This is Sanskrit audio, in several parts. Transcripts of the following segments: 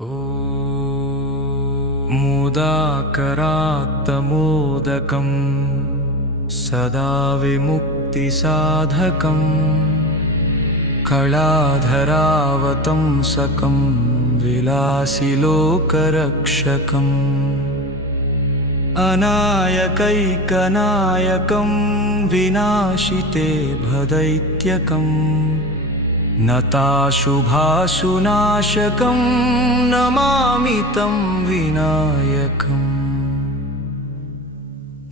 मुदाकरात्तमोदकं सदा विमुक्तिसाधकं कलाधरावतंसकं विलासिलोकरक्षकम् अनायकैकनायकं विनाशिते भदैत्यकम् नताशुभाशुनाशकं नमामि तं विनायकम्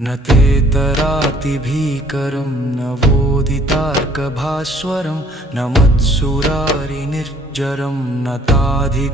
न तेतरातिभीकरं न वोदितार्कभास्वरं न मत्सुरारिनिर्जरं न ताधिकापदुद्धरं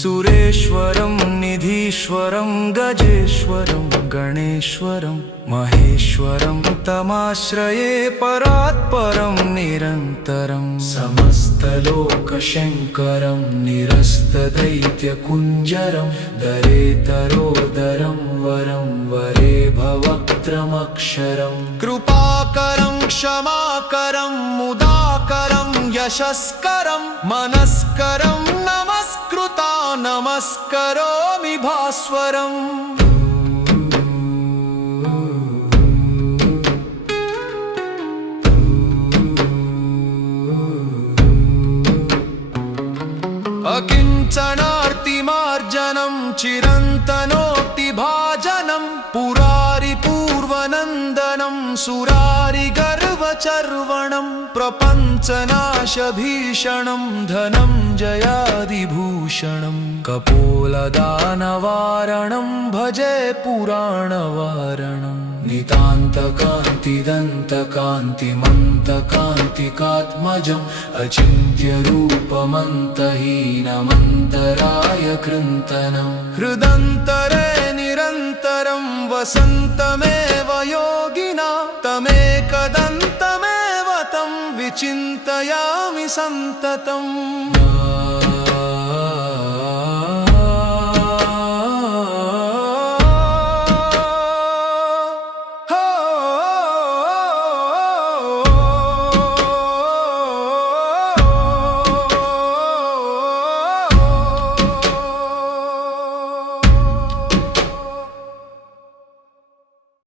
सुरेश्वरं निधीश्वरं गजेश्वरं गणेश्वरं महेश्वरं तमाश्रये परात्परं निरन्तरं समस्तलोकशङ्करं निरस्तदैत्यकुञ्जरं दरेतरोदरं वरं वरे भवक्त्रमक्षरं कृपाकरं क्षमाकरं मुदाकरं यशस्करं मनस्करं नमस्कृता नमस्करोमि भास्वरम् अकिञ्चनार्तिमार्जनं चिरन्तनोक्तिभाजनं पुरारिपूर्वनन्दनं सुरारिगर्वचर्वणं प्रपञ्चनाशभीषणं धनं जयादिभूषणं कपोलदानवारणं भजे पुराणवारणं नितान्तकान्तिदन्तकान्तिमन्तकान्तिकात्मजम् अचिन्त्यरूपमन्तहीनमन्तराय कृन्तनं हृदन्तरे निरन्तरं वसन्तमेव योगिना तमेकदन्तमेव तं विचिन्तयामि सन्ततम्